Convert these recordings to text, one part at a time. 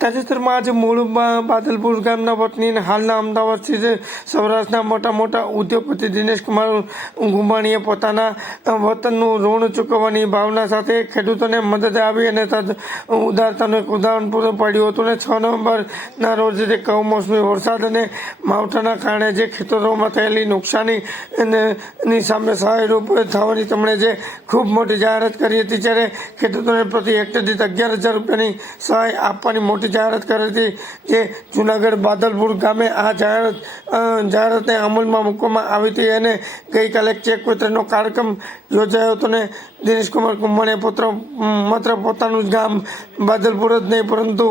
તાજેતરમાં આજે મૂળ બાદલપુર ગામના વતની અને હાલના અમદાવાદ સ્થિત સૌરાષ્ટ્રના મોટા ઉદ્યોગપતિ દિનેશ કુમાર ગુંબાણીએ પોતાના વતનનું ઋણ ચૂકવવાની ભાવના સાથે ખેડૂતોને મદદ આવી અને ઉદારતાનું એક ઉદાહરણ પૂરું પાડ્યું હતું. અને 6 નવેમ્બરના રોજ જે કમોસમી વરસાદ અને માવઠાના કારણે જે ખેતરોમાં થયેલી નુકસાની સામે સહાયરૂપ થવાની તેમણે જે ખૂબ મોટી જાહેરાત કરી હતી. જ્યારે ખેડૂતોને પ્રતિ હેક્ટર દીઠ 11,000 રૂપિયાની સહાય આપવાની મોટી જાહેરાત કરી હતી. જે જૂનાગઢ બાદલપુર ગામે આ જાહેરાતને અમલમાં મૂકવામાં આવી હતી અને ગઈકાલે ચેક વિતરણનો કાર્યક્રમ યોજાયો હતો. અને દિનેશ કુમાર ગુંબાણીએ માત્ર પોતાનું જ ગામ બાદલપુર જ નહીં પરંતુ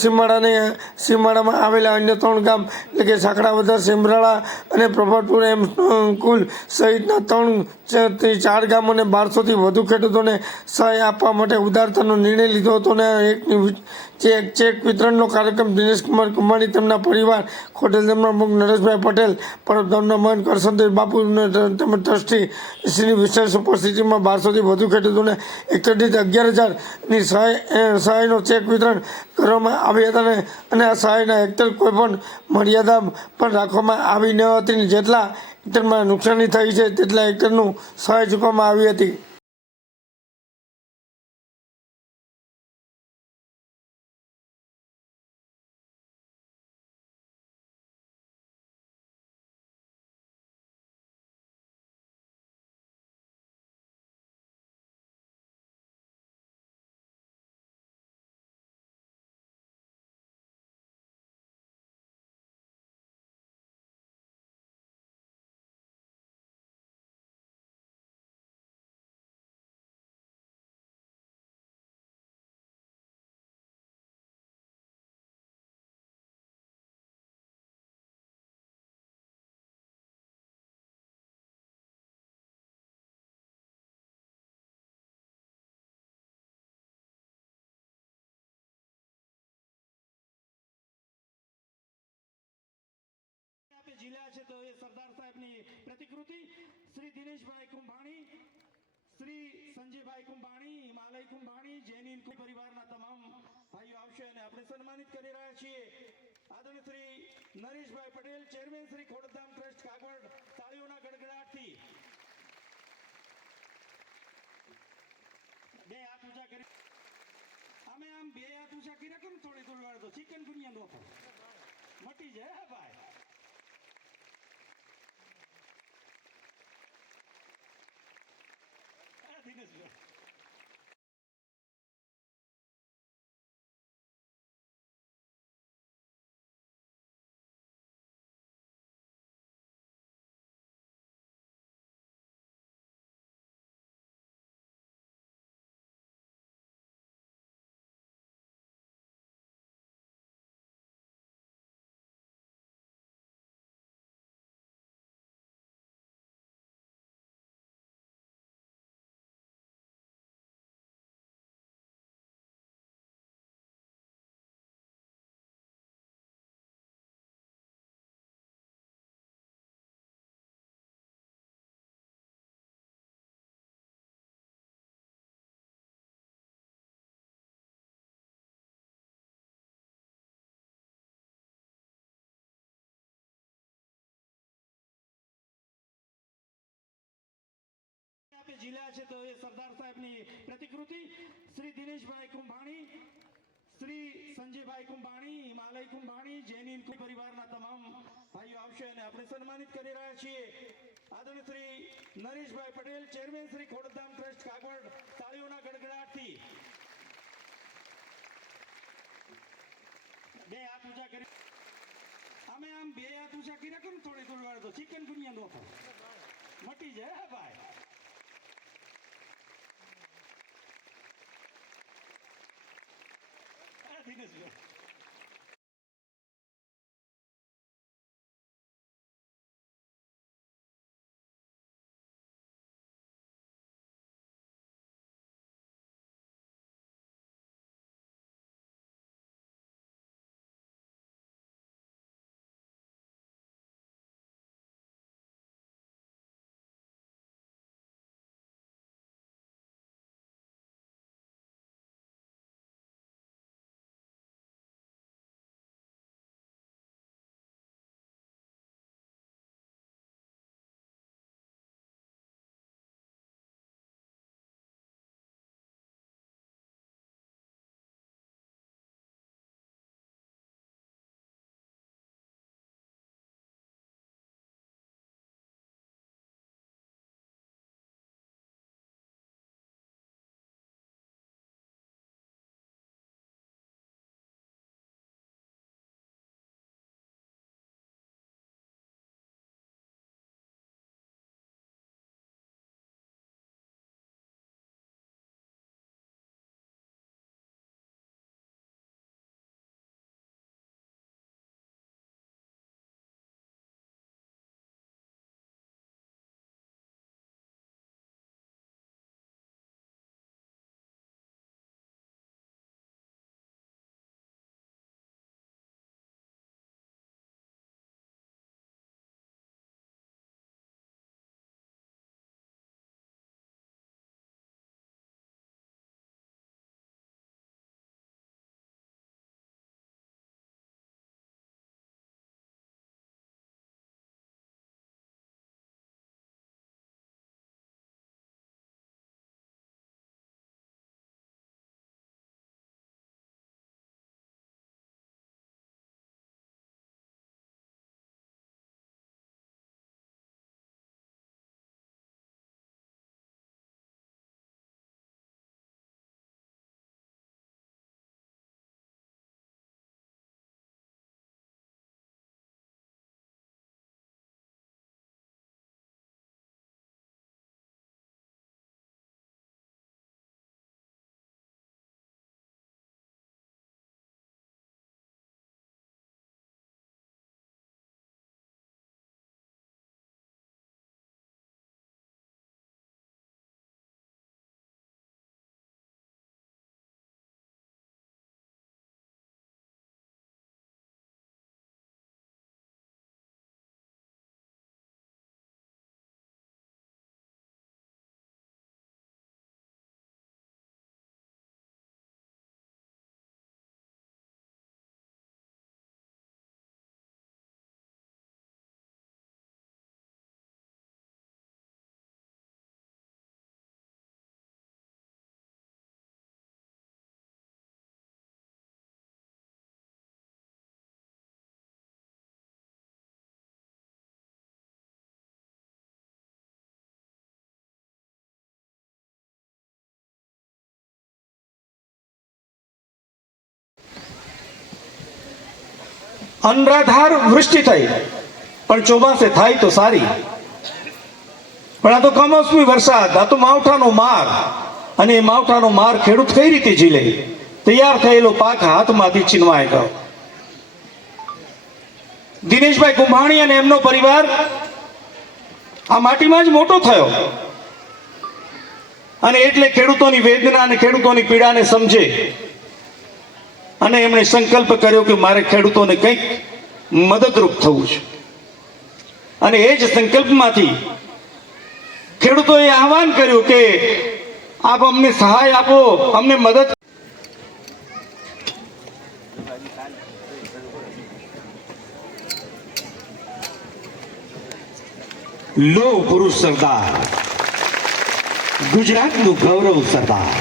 સીમાડામાં આવેલા અન્ય 3 ગામ એટલે કે સાંકળાવદર, સિમરાળા અને પ્રભાતપુર એમ કુલ સહિતના 3 થી 4 ગામ અને 1200થી વધુ ખેડૂતોને સહાય આપવા માટે ઉદારતાનો નિર્ણય લીધો હતો. અને ચેક વિતરણનો કાર્યક્રમ દિનેશ કુમાર ગુંબાણી, તેમના પરિવાર, ખોટેલ તેમના પ્રમુખ નરેશભાઈ પટેલ, પરબધામના મહંત કરસનદેવ બાપુ તેમજ ટ્રસ્ટી શ્રીની વિશેષ ઉપસ્થિતિમાં 1200થી વધુ ખેડૂતોને હેક્ટર દીઠ 11,000ની સહાયનો ચેક વિતરણ કરવામાં આવી હતા. અને આ સહાયના હેક્ટર કોઈ પણ મર્યાદા પણ રાખવામાં આવી ન હતી. જેટલા હેક્ટરમાં નુકસાની થઈ છે તેટલા હેક્ટરનું સહાય ચૂકવવામાં આવી હતી. જિલ્લા છે તો એ સરદાર સાહેબની પ્રતિકૃતિ શ્રી દિનેશભાઈ કુંભાણી, શ્રી સંજયભાઈ કુંભાણી, હિમાલય કુંભાણી, જૈનિન પરિવારના તમામ ભાઈઓ આવશે અને આપણે સન્માનિત કરી રહ્યા છીએ. આદરણીય શ્રી નરેશભાઈ પટેલ, ચેરમેન શ્રી ખોડધામ ટ્રસ્ટ કાગવડ, તાળીઓના ગડગડાટથી બે હાથ ઊંચા કરી અમે આમ બે હાથ ઊંચા કર્યા કેમ થોડી વાર તો ચિકન ગુનિયા નો મટી જાય ભાઈ. દિનેશભાઈ જિલ્લા છે તો એ સરદાર સાહેબની પ્રતિકૃતિ શ્રી દિનેશભાઈ કુંભાણી, શ્રી સંજયભાઈ કુંભાણી, હિમાલય કુંભાણી, જૈનિન પરિવારના તમામ ભાઈઓ આવશે અને આપણે સન્માનિત કરી રહ્યા છીએ. આદરણીય શ્રી નરેશભાઈ પટેલ, ચેરમેન શ્રી ખોડધામ ટ્રસ્ટ કાગવડ, તાળીઓના ગડગડાટથી બે હાથ ઊંચા કરી અમે આમ બે હાથ ઊંચા કર્યા કેમ થોડી વાર તો ચિકન ગુનિયા નો મટી જાય ભાઈ. દિનેશભાઈ અનરાધાર વૃષ્ટિ થઈ, પણ ચોમાસે થાય તો સારી. પણ આ તો કમોસમી વરસાદ, આ તો માવઠાનો માર. અને એ માવઠાનો માર ખેડૂત કઈ રીતે ઝીલે? તૈયાર થયેલો પાક હાથમાંથી છીનવાઈ ગયો. દિનેશભાઈ કુંભાણી અને એમનો પરિવાર આ માટીમાં જ મોટો થયો, અને એટલે ખેડૂતોની વેદના અને ખેડૂતોની પીડાને સમજે અને એમણે સંકલ્પ કર્યો કે મારે ખેડૂતોને કંઈક મદદરૂપ થવું છે. અને એ જ સંકલ્પમાંથી ખેડૂતોએ આહવાન કર્યું કે આપ અમને સહાય આપો, અમને મદદ. લો પુરુષ સરદાર, ગુજરાતનું ગૌરવ સરદાર,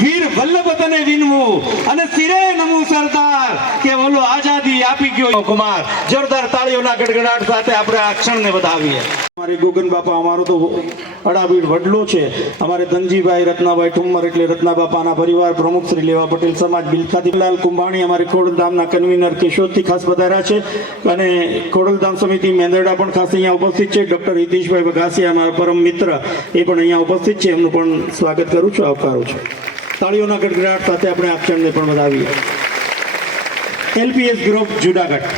વીર વલ્લભ તને વિનવું અને સિરે નમું સરદાર, કે બોલો આઝાદી આપી ગયો કુમાર. જોરદાર તાળીઓના ગડગડાટ સાથે આપણે આ ક્ષણને વધાવીએ. અમારે ગોગન બાપા અમારો તો અડાબીડ વડલો છે. અમારે ધનજીભાઈ રત્નાભાઈ ઠુમ્મર એટલે રત્ના બાપાના પરિવાર પ્રમુખ શ્રી લેવા પટેલ સમાજ બિલખાદીલાલ કુંભાણી અમારે ખોડલધામના કન્વીનર કેશોદથી ખાસ પધાર્યા છે, અને ખોડલધામ સમિતિ મેંદરડા પણ ખાસ અહીંયા ઉપસ્થિત છે. ડોક્ટર હિતેશભાઈ બગાસિયા અમારા પરમ મિત્ર એ પણ અહીંયા ઉપસ્થિત છે. એમનું પણ સ્વાગત કરું છું, આવકારું છું. તાળીઓના ગડગડાટ સાથે આપણે આ ક્ષણને પણ વધાવીએ. એલપીએસ ગ્રુપ જુનાગઢ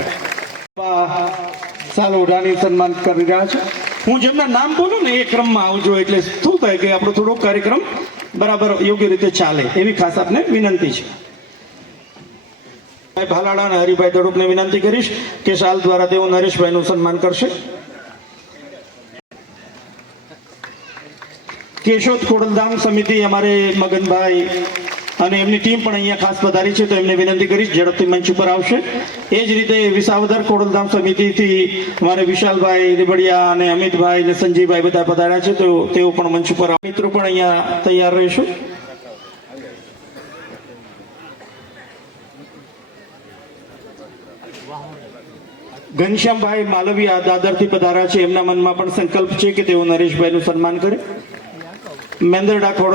સાલ ઓઢાની સન્માન કરી રહ્યા છે. હું જેમના નામ બોલું ને એ ક્રમમાં આવજો, એટલે શું થાય કે આપણો થોડો કાર્યક્રમ બરાબર યોગ્ય રીતે ચાલે, એવી ખાસ આપને વિનંતી છે. ભાલાળા અને હરિભાઈ દડુકને વિનંતી કરીશ કે શાલ દ્વારા તેઓ નરેશભાઈનું સન્માન કરશે. કેશોદ ખોડલધામ સમિતિ અમારે મગનભાઈ અને એમની ટીમ પણ અહીંયા ખાસ પધારી છે, તો એમને વિનંતી કરીશ ઝડપથી મંચ ઉપર આવશે. એ જ રીતે વિસાવદર ખોડલધામ સમિતિથી અમારે વિશાલભાઈ રીબડિયા અને અમિતભાઈ અને સંજીવભાઈ બધા પધાર્યા છે, તો તેઓ પણ મંચ ઉપર મિત્રો પણ અહીંયા તૈયાર રહીશું. ઘનશ્યામભાઈ માલવિયા દાદરથી પધાર્યા છે. એમના મનમાં પણ સંકલ્પ છે કે તેઓ નરેશભાઈનું સન્માન કરે. મેંદરડા ખોડ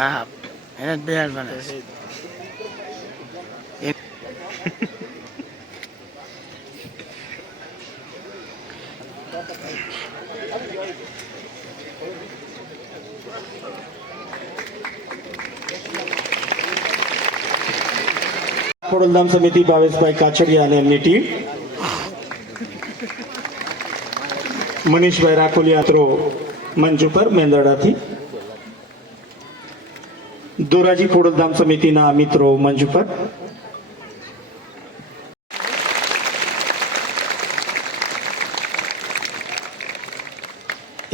ખોડલધામ સમિતિ ભાવેશભાઈ કાછડિયા અને એમની ટીમ, મનીષભાઈ રાખોલિયા મંચ ઉપર મેંદરડાથી, દોરાજી ખોડલધામ સમિતિના મિત્રો મંચ ઉપર.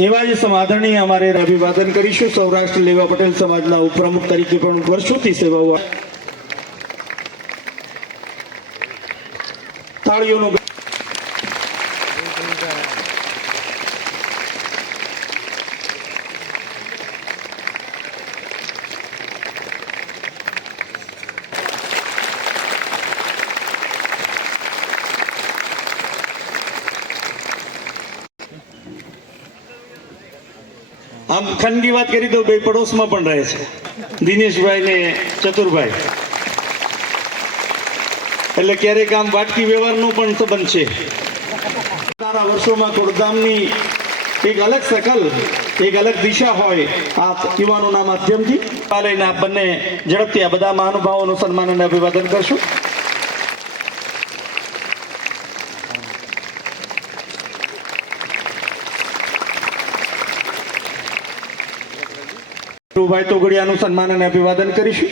એવા જ સમાધાની અમારે અભિવાદન કરીશું. સૌરાષ્ટ્ર લેવા પટેલ સમાજના ઉપપ્રમુખ તરીકે પણ વર્ષોથી સેવાઓ. તાળીઓનો આમ ખંડની વાત કરી તો બે પડોશમાં પણ રહે છે, દિનેશભાઈ ને ચતુરભાઈ, એટલે ક્યારેક આમ વાટકી વ્યવહારનો પણ સંબંધ છે. સારા વર્ષોમાં ખોડલધામની એક અલગ શકલ, એક અલગ દિશા હોય આ યુવાનોના માધ્યમથી. લઈને આપ બંને ઝડપથી આ બધા મહાનુભાવોનું સન્માન અને અભિવાદન કરશું. ભાઈ તોગડિયાનું સન્માન અને અભિવાદન કરીશું.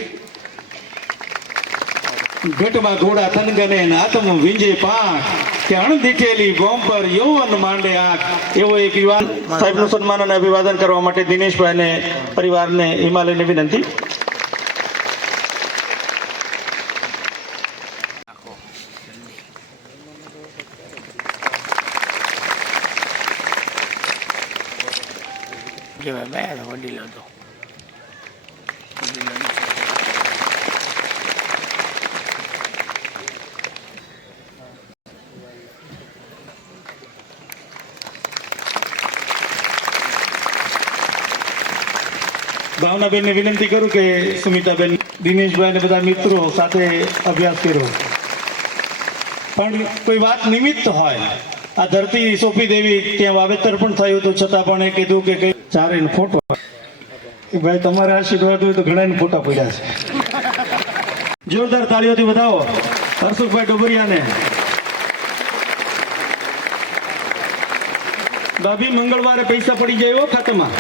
ઘટમાં ઘોડા થનગને આતમ વિંજે પાંખ, કે અણદીઠેલી બોમ્બ પર યૌવન માંડે આંખ, એવો એક યુવાન સાહેબનું સન્માન અને અભિવાદન કરવા માટે દિનેશભાઈ ને પરિવારને હિમાલયની વિનંતી. વડીલો તો ભાવનાબેનને વિનંતી કરું કે સુમિતાબેન દિનેશભાઈ ને બધા મિત્રો સાથે અભ્યાસ કર્યો. પણ કોઈ વાત નિમિત્ત હોય, આ ધરતી સોંપી દેવી, ત્યાં વાવેતર પણ થયું હતું, છતાં પણ એ કીધું કે કઈ ચારેલ ફોટો ભાઈ તમારે આશીર્વાદ હોય તો ઘણા ફોટા પડ્યા છે. જોરદાર તાળીઓથી વધાવો હર્ષુભાઈ ડોબરિયાને. ભાભી મંગળવારે પૈસા પડી જાય હો ખાતામાં.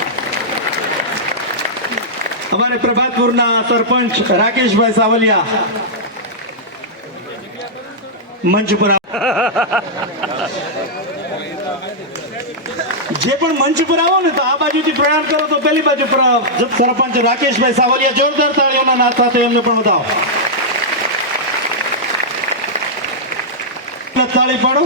અમારે પ્રભાતપુરના સરપંચ રાકેશભાઈ સાવલિયા મંચ પર જે પણ મંચ પર આવો ને તો આ બાજુથી પ્રયાણ કરો તો પેલી બાજુ પર સરપંચ રાકેશભાઈ સાવલિયા જોરદાર તાળીઓના નાદ સાથે એમને પણ વધાવો. તાળી પાડો.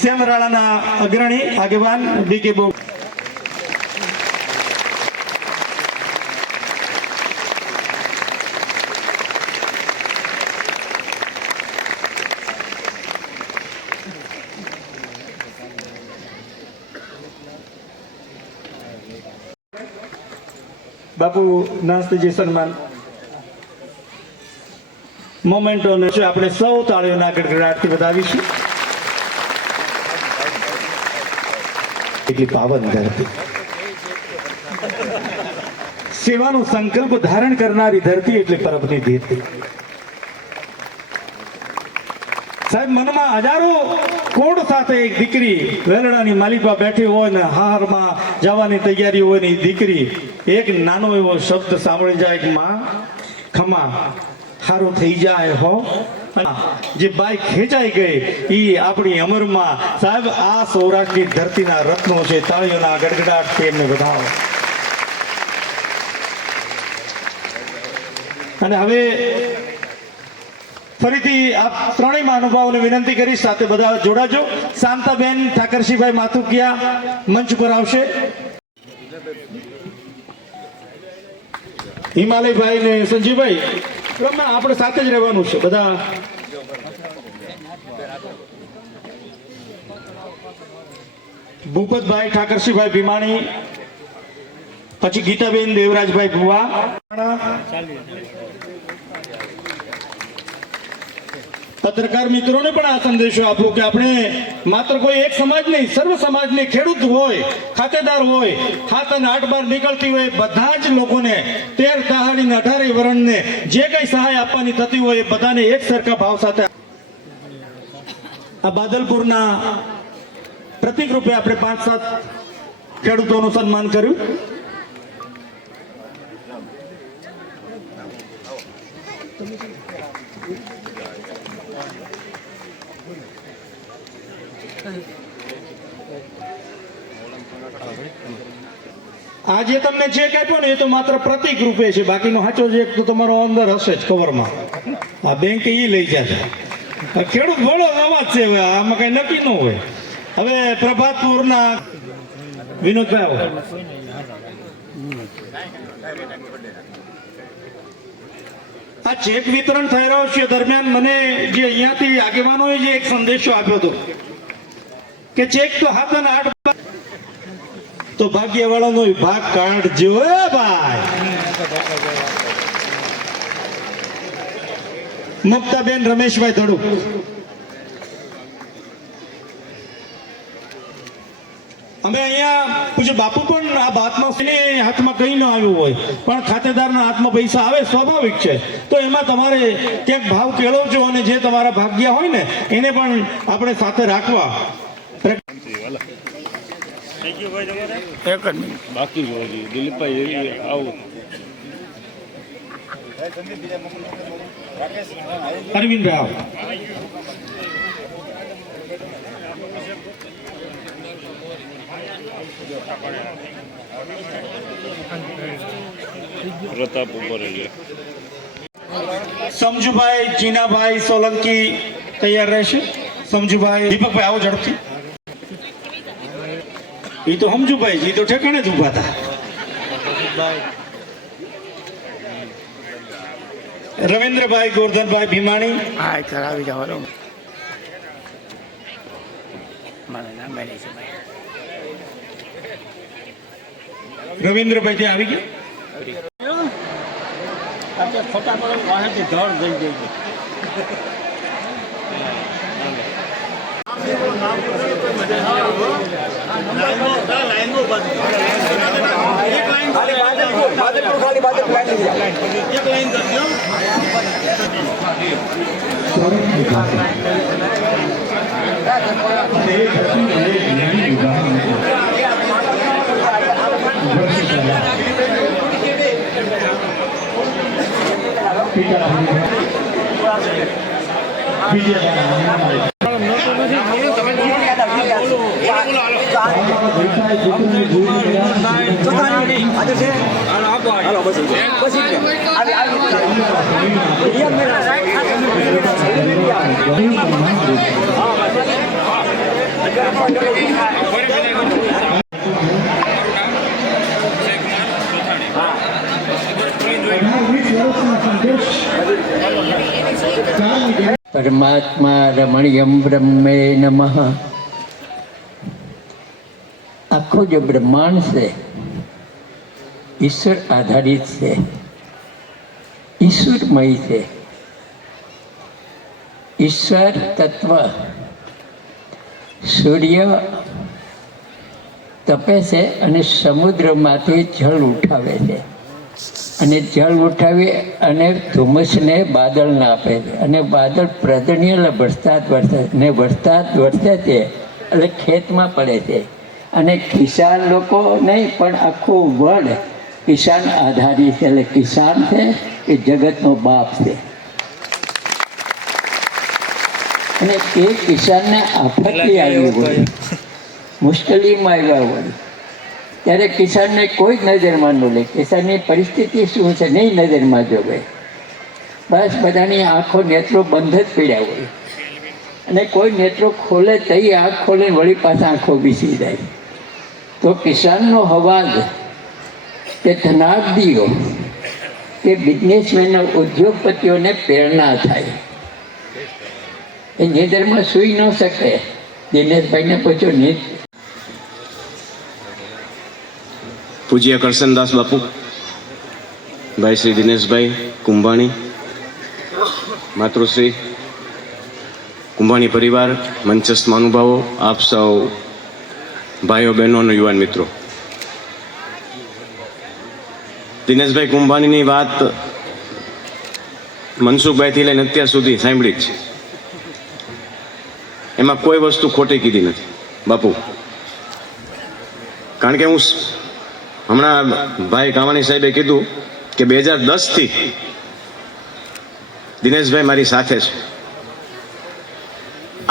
સેમરાળાના અગ્રણી આગેવાન બીકે બો બાપુ નાસ્તીજી સન્માન મોમેન્ટોને આપણે સૌ તાળીઓના ગડગડાટથી વધાવીશું. એટલી પાવન ધરતી, સેવાનો સંકલ્પ ધારણ કરનારી ધરતી એટલે પરબની ધરતી. સાહેબ, મનમાં હજારો કોડ સાથે એક દીકરી વેલડાની માલિપા બેઠી હોય ને હારમાં જવાની તૈયારી હોય ને એ દીકરી એક નાનો એવો શબ્દ સાંભળી જાય કે માં ખમા સારું થઈ જાય હો, જે બાઈ ખેંચાઈ ગઈ એ આપણી અમરમાં. સાહેબ, આ સૌરાષ્ટ્રની ધરતીના રત્નો છે. તાળીઓના ગડગડાટથી એમને વધાવો. અને હવે ફરીથી આપ ત્રણેય મહાનુભાવોને વિનંતી કરીશ, સાથે બધા જોડાજો. શાંતાબેન ઠાકરસિંહભાઈ માથુકિયા મંચ પર આવશે. હિમાલયભાઈ ને સંજીવભાઈ આપણે સાથે જ રહેવાનું છે બધા. ભૂપતભાઈ ઠાકરસિંહભાઈ ભીમાણી, પછી ગીતાબેન દેવરાજભાઈ ભુવા. પત્રકાર મિત્રોને પણ આ સંદેશો આપો કે આપણે માત્ર કોઈ એક સમાજ નહીં, સર્વ સમાજને, ખેડૂત હોય, ખાતેદાર હોય, હાથ અને આઠ બાર નીકળતી હોય, બધા જ લોકોને 13 દહાડીને 18 વરણને જે કઈ સહાય આપવાની થતી હોય એ બધાને એક સરખા ભાવ સાથે આ બાદલપુરના પ્રતિક રૂપે આપણે 5-7 ખેડૂતોનું સન્માન કર્યું. આજે તમને ચેક આપ્યો ને એ તો માત્ર પ્રતિક રૂપે છે, બાકીનો સાચો ચેક તો તમારો અંદર હશે જ કવરમાં. આ બેંક એ લઈ જશે. ખેડૂત બોલો અવાજ છે, હવે આમાં કઈ નક્કી ન હોય. હવે પ્રભાતપુરના વિનોદભાઈ આવો. આ ચેક વિતરણ થઈ રહ્યો છે દરમિયાન મને જે અહીંયાથી આગેવાનોએ જે એક સંદેશો આપ્યો હતો કે ચેક તો હાથ અને આઠ તો ભાગ્યવાળાનો ભાગ કાઢજો ભાઈ. મુક્તાબેન રમેશભાઈ ધડુક, અમે અહીંયા પૂછ્યું બાપુ પણ આ બાતમાં હાથમાં કઈ ન આવ્યું હોય પણ ખાતેદારના હાથમાં પૈસા આવે સ્વાભાવિક છે, તો એમાં તમારે ક્યાંક ભાવ કેળવજો અને જે તમારા ભાગ્ય હોય ને એને પણ આપણે સાથે રાખવા. બાકી દિલીપભાઈ આવું અરવિંદભાઈ પ્રતાપ ઉપર સમજુભાઈ જીનાભાઈ સોલંકી તૈયાર રહેશે. સમજુભાઈ દીપકભાઈ આવો ઝડપથી. એ તો સમજુભાઈ જી તો ઠેકાણે જ ઉભા હતા. રવિન્દ્રભાઈ ગોરધનભાઈ ભીમાણી, હા કરાવી જવાનો મારું નામ બને છે ભાઈ. રવિન્દ્રભાઈ ત્યાં આવી ગયા. પરમાત્મા રમણીયમ બ્રહ્મે નમઃ. આખો જે બ્રહ્માંડ છે ઈશ્વર આધારિત છે, ઈશ્વરમય છે. ઈશ્વર તત્વ સૂર્ય તપે છે અને સમુદ્રમાંથી જળ ઉઠાવે છે, અને જળ ઉઠાવી અને ધુમ્મસને બાદળને આપે છે, અને બાદળ પ્રદણીય વરસાદ વરસે ને વરસાદ વરસે છે એટલે ખેતમાં પડે છે. અને કિસાન લોકો નહીં પણ આખું વર્લ્ડ કિસાન આધારિત છે. એટલે કિસાન છે એ જગતનો બાપ છે. અને એ કિસાનને આપત્તિ આવી હોય, મુશ્કેલીમાં આવ્યા હોય ત્યારે કિસાનને કોઈ નજરમાં ન લે. કિસાનની પરિસ્થિતિ શું છે નહીં નજરમાં જોવે. બસ બધાની આંખો નેત્રો બંધ જ પડ્યા હોય, અને કોઈ નેત્રો ખોલે તઈ આંખ ખોલે વળી પાછા આંખો બીસી જાય. તો કિસાનનો અવાજ કે ધનાર્દીઓ કે બિઝનેસમેનો ઉદ્યોગપતિઓને પ્રેરણા થાય. એ નિંદરમાં સૂઈ ન શકે. દિનેશભાઈને પૂછો નીંદ. પૂજ્ય કરશનદાસ બાપુ, ભાઈ શ્રી દિનેશભાઈ કુંભાણી, માતૃશ્રી કુંભાણી પરિવાર, મંચસ્થ મહાનુભાવો, આપ સૌ ભાઈઓ બહેનો અને યુવાન મિત્રો, દિનેશભાઈ કુંભાણીની વાત મનસુખભાઈથી લઈને અત્યાર સુધી સાંભળી જ છે. એમાં કોઈ વસ્તુ ખોટી કીધી નથી બાપુ. કારણ કે હું હમણાં ભાઈ કામાણી સાહેબે કીધું કે 2010થી દિનેશભાઈ મારી સાથે છે.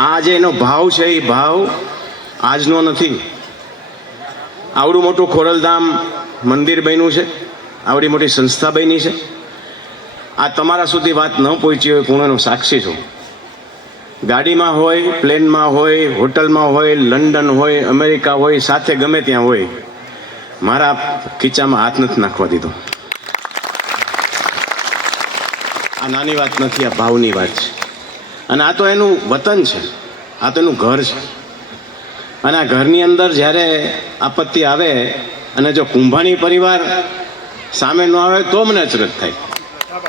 આ જે એનો ભાવ છે એ ભાવ આજનો નથી. આવડું મોટું ખોરલધામ મંદિર બન્યું છે, આવડી મોટી સંસ્થા બની છે. આ તમારા સુધી વાત ન પહોંચી હોય હું એનો સાક્ષી છું. ગાડીમાં હોય, પ્લેનમાં હોય, હોટલમાં હોય, લંડન હોય, અમેરિકા હોય, સાથે ગમે ત્યાં હોય, મારા ખીચામાં હાથ નથી નાખવા દીધો. આ નાની વાત નથી, આ ભાવની વાત છે. અને આ તો એનું વતન છે, આ તો એનું ઘર છે. અને આ ઘરની અંદર જ્યારે આપત્તિ આવે અને જો કુંભાણી પરિવાર સામે ન આવે તો મને અચરજ થાય.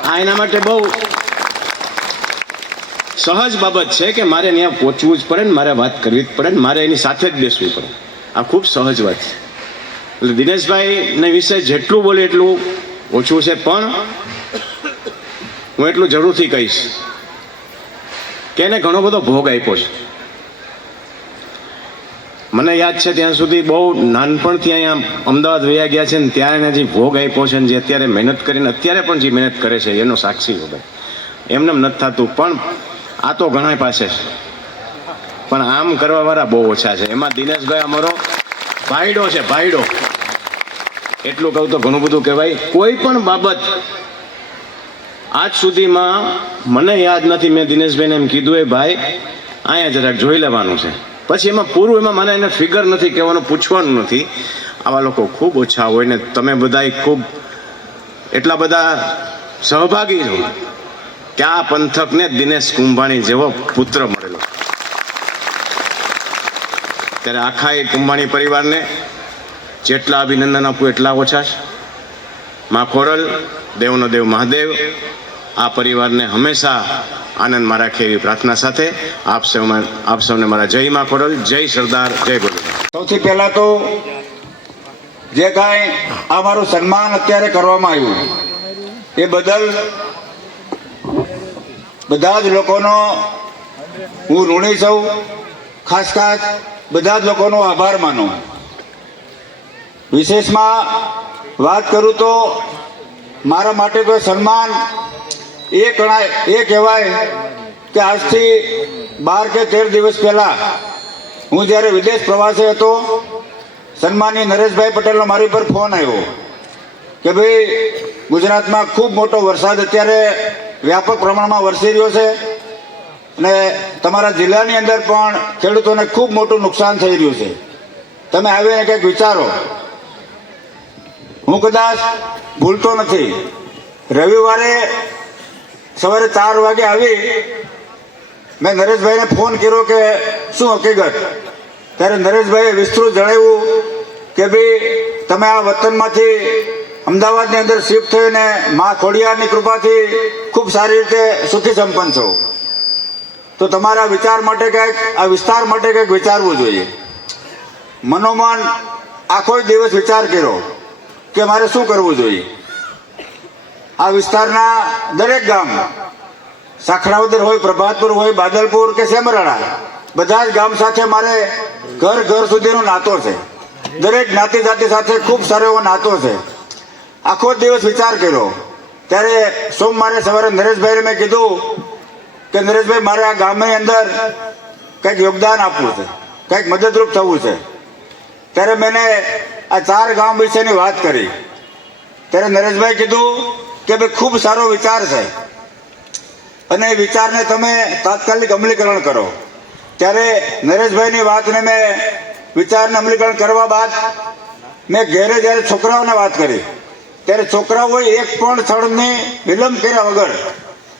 આ એના માટે બહુ સહજ બાબત છે કે મારે ત્યાં પહોંચવું જ પડે ને મારે વાત કરવી જ પડે ને મારે એની સાથે જ બેસવું પડે. આ ખૂબ સહજ વાત છે. એટલે દિનેશભાઈને વિશે જેટલું બોલે એટલું ઓછું છે. પણ હું એટલું જરૂરથી કહીશ કે એને ઘણો બધો ભોગ આપ્યો છે. મને યાદ છે ત્યાં સુધી બહુ નાનપણથી અહીંયા અમદાવાદ વયા ગયા છે ને ત્યાં એને જે ભોગ આપ્યો છે ને જે અત્યારે મહેનત કરીને અત્યારે પણ જે મહેનત કરે છે એનો સાક્ષી હો ભાઈ. એમને નથી થતું. પણ આ તો ઘણા પાસે છે, પણ આમ કરવાવાળા બહુ ઓછા છે. એમાં દિનેશભાઈ અમારો ભાઈડો છે, ભાઈડો. એટલું કહું તો ઘણું બધું કહેવાય. કોઈ પણ બાબત આજ સુધીમાં મને યાદ નથી મેં દિનેશભાઈને એમ કીધું એ ભાઈ અહીંયા જરાક જોઈ લેવાનું છે, પછી એમાં પૂરું એમાં મને એને ફિગર નથી કહેવાનું, પૂછવાનું નથી. આવા લોકો ખૂબ ઓછા હોય ને તમે બધા ખૂબ એટલા બધા સહભાગી છો કે આ પંથકને દિનેશ કુંભાણી જેવો પુત્ર મળેલો. ત્યારે આખા એ કુંભાણી પરિવારને જેટલા અભિનંદન આપું એટલા ઓછા છે. માં ખોડલ, દેવનો દેવ મહાદેવ આ પરિવારને હંમેશા આનંદમાં રાખે એવી પ્રાર્થના સાથે આપ સૌને મારા જય માં ખોડલ, જય સરદાર, જય બોલો. સૌથી પહેલા તો જે કાંઈ આ મારું સન્માન અત્યારે કરવામાં આવ્યું એ બદલ બધા જ લોકોનો હું ઋણી છું. ખાસ બધા જ લોકોનો આભાર માનું. વિશેષમાં વાત કરું તો મારા માટે તો સન્માન એ કહેવાય કે આજથી 12 કે 13 દિવસ પહેલા હું જ્યારે વિદેશ પ્રવાસે હતો, સન્માનીય નરેશભાઈ પટેલનો મારી પર ફોન આવ્યો કે ભાઈ ગુજરાતમાં ખૂબ મોટો વરસાદ અત્યારે વ્યાપક પ્રમાણમાં વરસી રહ્યો છે અને તમારા જિલ્લાની અંદર પણ ખેડૂતોને ખૂબ મોટું નુકસાન થઈ રહ્યું છે, તમે આવીને કંઈક વિચારો. હું કદાચ ભૂલતો નથી, રવિવારે સવારે 4 વાગે આવી મેં નરેશભાઈને ફોન કર્યો કે શું હકીકત. ત્યારે નરેશભાઈએ વિસ્તૃત જણાવ્યું કે ભાઈ તમે આ વતનમાંથી અમદાવાદની અંદર શિફ્ટ થઈને મા ખોડિયારની કૃપાથી ખૂબ સારી રીતે સુખી સંપન્ન છો, તો તમારા વિચાર માટે કંઈક આ વિસ્તાર માટે કંઈક વિચારવું જોઈએ. મનોમન આખો દિવસ વિચાર કર્યો કે મારે શું કરવું જોઈએ. આ વિસ્તારના દરેક ગામ, સાખરાવદર હોય, પ્રભાતપુર હોય, બાદલપુર કે સેમરાળા, બધા જ ગામ સાથે મારે ઘર ઘર સુધીનો નાતો છે. દરેક જ્ઞાતિ જાતિ સાથે ખૂબ સારો એવો નાતો છે. આખો દિવસ વિચાર કર્યો. ત્યારે સોમવારે સવારે નરેશભાઈને મેં કીધું કે નરેશભાઈ મારે આ ગામની અંદર કંઈક યોગદાન આપવું છે, કંઈક મદદરૂપ થવું છે. ત્યારે મેં આ 4 ગામ વિશેની વાત કરી. ત્યારે નરેશભાઈ કીધું કે ભાઈ ખૂબ સારો વિચાર છે અને એ વિચારને તમે તાત્કાલિક અમલીકરણ કરો. ત્યારે નરેશભાઈની વાતને મેં વિચારને અમલીકરણ કરવા બાદ મેં ઘેરે જ્યારે છોકરાઓને વાત કરી ત્યારે છોકરાઓએ એક પણ ક્ષણની વિલંબ કર્યા વગર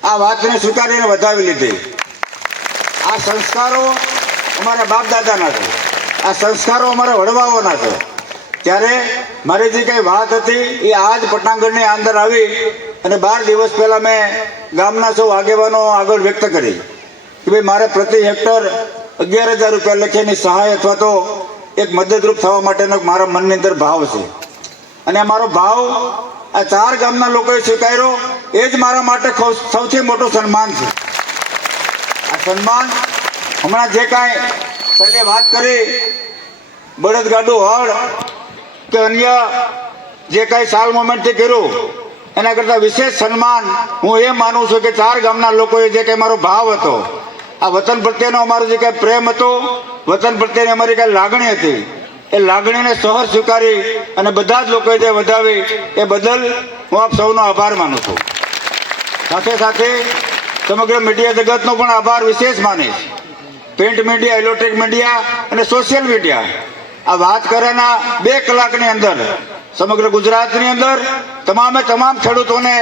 આ વાતને સ્વીકારીને વધાવી લીધી. આ સંસ્કારો અમારા બાપ દાદાના છે, આ સંસ્કારો અમારા વડવાઓના છે. ત્યારે મારી જે કંઈ વાત હતી એ આ જ પટાંગણની અંદર આવી અને 12 દિવસ પહેલાં મેં ગામના સૌ આગેવાનો આગળ વ્યક્ત કરી કે ભાઈ મારે પ્રતિ હેક્ટર 11,000 રૂપિયા લેખેની સહાય અથવા તો એક મદદરૂપ થવા માટેનો મારા મનની અંદર ભાવ છે. અને મારો ભાવ આ 4 ગામના લોકોએ સ્વીકાર્યો. એ જ મારા માટે સૌથી મોટું સન્માન છે. આ સન્માન હમણાં જે કાંઈ સર્વે વાત કરી બળદગાડું હળ કે અન્ય જે કાંઈ સાલ મોમેન્ટથી કર્યું એના કરતાં વિશેષ સન્માન હું એ માનું છું કે 4 ગામના લોકોએ જે કંઈ મારો ભાવ હતો, આ વતન પ્રત્યેનો અમારો જે કાંઈ પ્રેમ હતો, વતન પ્રત્યેની અમારી કાંઈ લાગણી હતી, એ લાગણીને સહર સ્વીકારી અને બધા જ લોકોએ જે વધાવી એ બદલ હું આપ સૌનો આભાર માનું છું. સાથે સાથે સમગ્ર મીડિયા જગતનો પણ આભાર વિશેષ માનીશ. પ્રિન્ટ મીડિયા, ઇલેક્ટ્રિક મીડિયા અને સોશિયલ મીડિયા આ વાત કર્યાના 2 કલાકની અંદર સમગ્ર ગુજરાતની અંદર તમામ ખેડૂતોને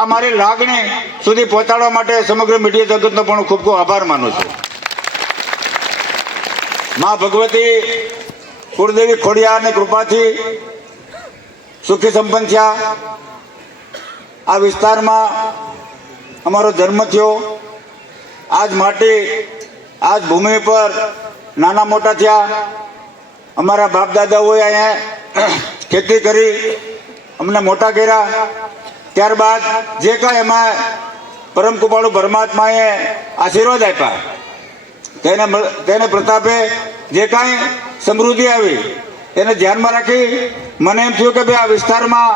આ મારી લાગણી સુધી પહોંચાડવા માટે સમગ્ર મીડિયા જગતનો પણ ખૂબ ખૂબ આભાર માનું છું. મા ભગવતી કુળદેવી ખોડિયારની કૃપાથી સુખી સંપન્ન થયા. આ વિસ્તારમાં અમારો જન્મ થયો. આજ માટી, આજ ભૂમિ પર નાના મોટા થયા. અમારા બાપ દાદાઓએ અહીંયા ખેતી કરી અમને મોટા કર્યા. ત્યારબાદ જે કાંઈ એમાં પરમ કૃપાળુ પરમાત્માએ આશીર્વાદ આપ્યા તેને પ્રતાપે જે કાંઈ સમૃદ્ધિ આવી એને ધ્યાનમાં રાખી મને એમ થયું કે ભાઈ આ વિસ્તારમાં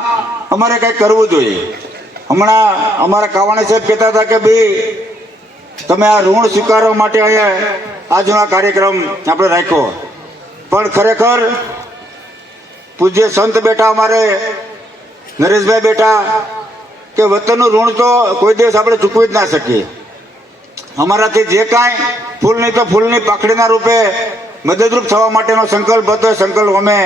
અમારે કંઈક કરવું જોઈએ. હમણાં અમારા કાવાણી સાહેબ કહેતા હતા કે ભાઈ તમે આ ઋણ સ્વીકારવા માટે અહીંયા આજનો આ કાર્યક્રમ આપણે રાખ્યો. પણ ખરેખર પૂજ્ય સંત બેઠા, અમારે નરેશભાઈ બેઠા કે વતનનું ઋણ તો કોઈ દિવસ આપણે ચૂકવી જ ના શકીએ. અમારાથી જે કાંઈ ફૂલની તો ફૂલની પાખડીના રૂપે મદદરૂપ થવા માટેનો સંકલ્પ હતો એ સંકલ્પ અમે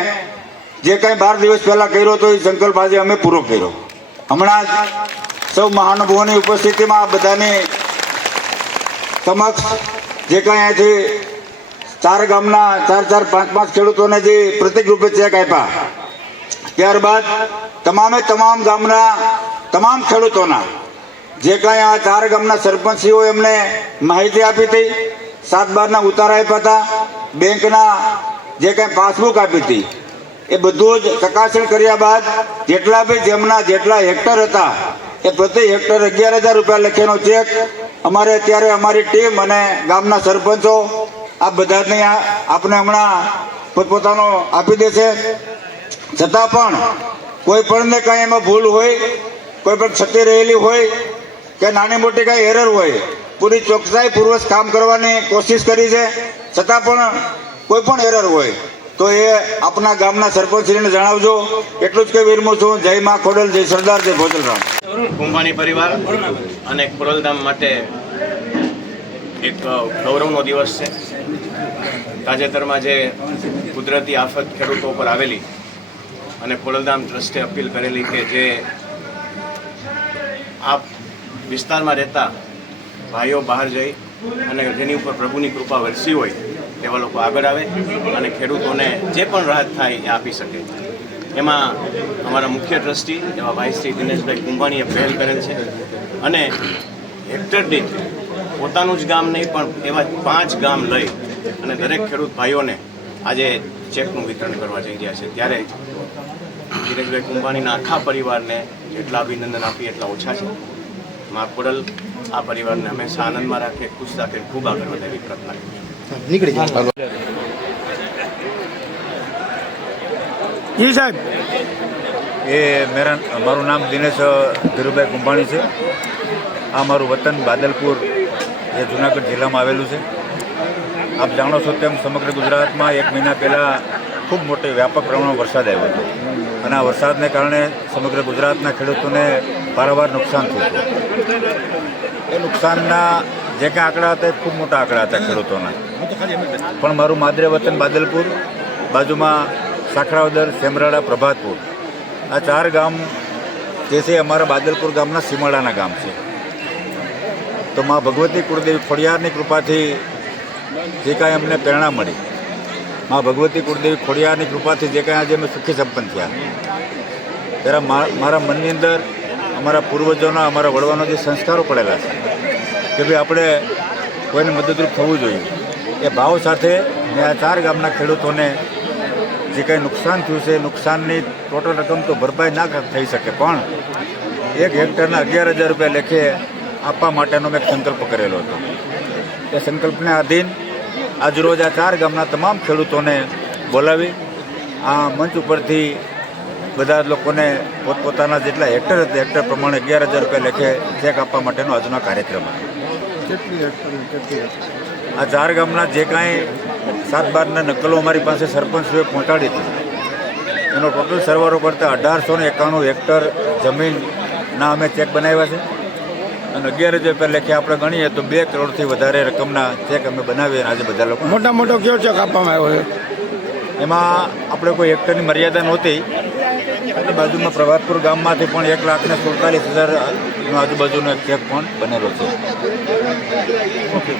જે કાંઈ 12 દિવસ પહેલાં કર્યો હતો એ સંકલ્પ આજે અમે પૂરો કર્યો. હમણાં જ સૌ મહાનુભાવોની ઉપસ્થિતિમાં બધાની સમક્ષ જે કાંઈ અહીંયાથી ચાર ગામના 4-4, 5-5 ખેડૂતોને જે પ્રતિક રૂપે ચેક આપ્યા. ત્યારબાદ તમામ ગામના તમામ ખેડૂતોના જે કાંઈ આ 4 ગામના સરપંચીઓ એમને માહિતી આપી હતી, 7/12ના ઉતારા આપ્યા હતા, બેંકના જે કાંઈ પાસબુક આપી હતી, એ બધું જ ચકાસણી કર્યા બાદ જેટલા હેક્ટર હતા એ પ્રતિ હેક્ટર 11,000 રૂપિયા લખેનો ચેક અમારે અત્યારે અમારી ટીમ અને ગામના સરપંચો આ બધાને આપણે હમણાં પોતપોતાનો આપી દેશે. છતાં પણ કોઈ પણને કાંઈ એમાં ભૂલ હોય, કોઈ પણ ક્ષતિ રહેલી હોય કે નાની મોટી કાંઈ એરર હોય, પૂરી ચોકસાઈપૂર્વક કામ કરવાની કોશિશ કરી છે. છતાં પણ કોઈ પણ એરર હોય તો એ આપણા ગામના સરપંચશ્રીને જણાવજો. એટલું જ કહી વિરમું છું. જય મા ખોડલ, જય સરદાર, જય ભોજલરામ. કુંભાણી પરિવાર અને ખોડલધામ માટે એક ગૌરવનો દિવસ છે. તાજેતરમાં જે કુદરતી આફત ખેડૂતો પર આવેલી અને ખોડલધામ ટ્રસ્ટે અપીલ કરેલી કે જે આ વિસ્તારમાં રહેતા ભાઈઓ બહાર જઈ અને જેની ઉપર પ્રભુની કૃપા વરસી હોય તેવા લોકો આગળ આવે અને ખેડૂતોને જે પણ રાહત થાય એ આપી શકે. એમાં અમારા મુખ્ય ટ્રસ્ટી એવા ભાઈ શ્રી દિનેશભાઈ કુંભાણીએ પહેલ કરેલ છે અને હેક્ટર દીઠ પોતાનું જ ગામ નહીં પણ એવા 5 ગામ લઈ અને દરેક ખેડૂત ભાઈઓને આજે ચેકનું વિતરણ કરવા જઈ રહ્યા છે. ત્યારે દિનેશભાઈ કુંભાણીના આખા પરિવારને જેટલા અભિનંદન આપીએ એટલા ઓછા છે. મા ખોડલ આ પરિવારને હંમેશા આનંદમાં રાખે, ખુશ રાખે, ખૂબ આગળ વધે એવી પ્રાર્થના કરું છું. જી સાહેબ. મારું નામ દિનેશ ધીરુભાઈ કુંભાણી છે. આ મારું વતન બાદલપુર એ જુનાગઢ જિલ્લામાં આવેલું છે. આપ જાણો છો તેમ સમગ્ર ગુજરાતમાં 1 મહિના પહેલાં ખૂબ મોટી વ્યાપક પ્રમાણમાં વરસાદ આવ્યો હતો અને આ વરસાદને કારણે સમગ્ર ગુજરાતના ખેડૂતોને પારાવાર નુકસાન થયું હતું. એ નુકસાનના જે કાંઈ આંકડા હતા એ ખૂબ મોટા આંકડા હતા ખેડૂતોના. પણ મારું માદરે વતન બાદલપુર, બાજુમાં સાખરાવદર, સેમરાળા, પ્રભાતપુર, આ 4 ગામ જે છે અમારા બાદલપુર ગામના સીમાડાના ગામ છે. તો મા ભગવતી કુળદેવી ખોડિયારની કૃપાથી જે કાંઈ અમને પ્રેરણા મળી, મા ભગવતી કુળદેવી ખોડિયારની કૃપાથી જે કાંઈ આજે અમે સુખી સંપન્ન થયા, ત્યારે મારા મનની અંદર અમારા પૂર્વજોના, અમારા વડવાનો જે સંસ્કારો પડેલા છે કે ભાઈ આપણે કોઈને મદદરૂપ થવું જોઈએ, એ ભાવ સાથે મેં આ 4 ગામના ખેડૂતોને જે કાંઈ નુકસાન થયું છે, નુકસાનની ટોટલ રકમ તો ભરપાઈ ના થઈ શકે પણ 1 હેક્ટરના 11,000 રૂપિયા લેખે આપવા માટેનો મેં સંકલ્પ કરેલો હતો. એ સંકલ્પને આધીન આજરોજ આ 4 ગામના તમામ ખેડૂતોને બોલાવી આ મંચ ઉપરથી બધા લોકોને પોતપોતાના જેટલા હેક્ટર હતા હેક્ટર પ્રમાણે 11,000 રૂપિયા લેખે ચેક આપવા માટેનો આજનો કાર્યક્રમ હતો. આ 4 ગામના જે કાંઈ 7/12ના નકલો અમારી પાસે સરપંચોએ પહોંચાડી હતી એનો ટોટલ સરવાળો કરતાં 1891 હેક્ટર જમીનના અમે ચેક બનાવ્યા છે અને 11,000 રૂપિયા લેખે આપણે ગણીએ તો 2 કરોડથી વધારે રકમના ચેક અમે બનાવીએ અને આજે બધા લોકો મોટો કયો ચેક આપવામાં આવ્યો છે? એમાં આપણે કોઈ હેક્ટરની મર્યાદા નહોતી. એટલે બાજુમાં પ્રભાતપુર ગામમાંથી પણ 1,47,000નો આજુબાજુનો એક ચેક પણ બનેલો છે.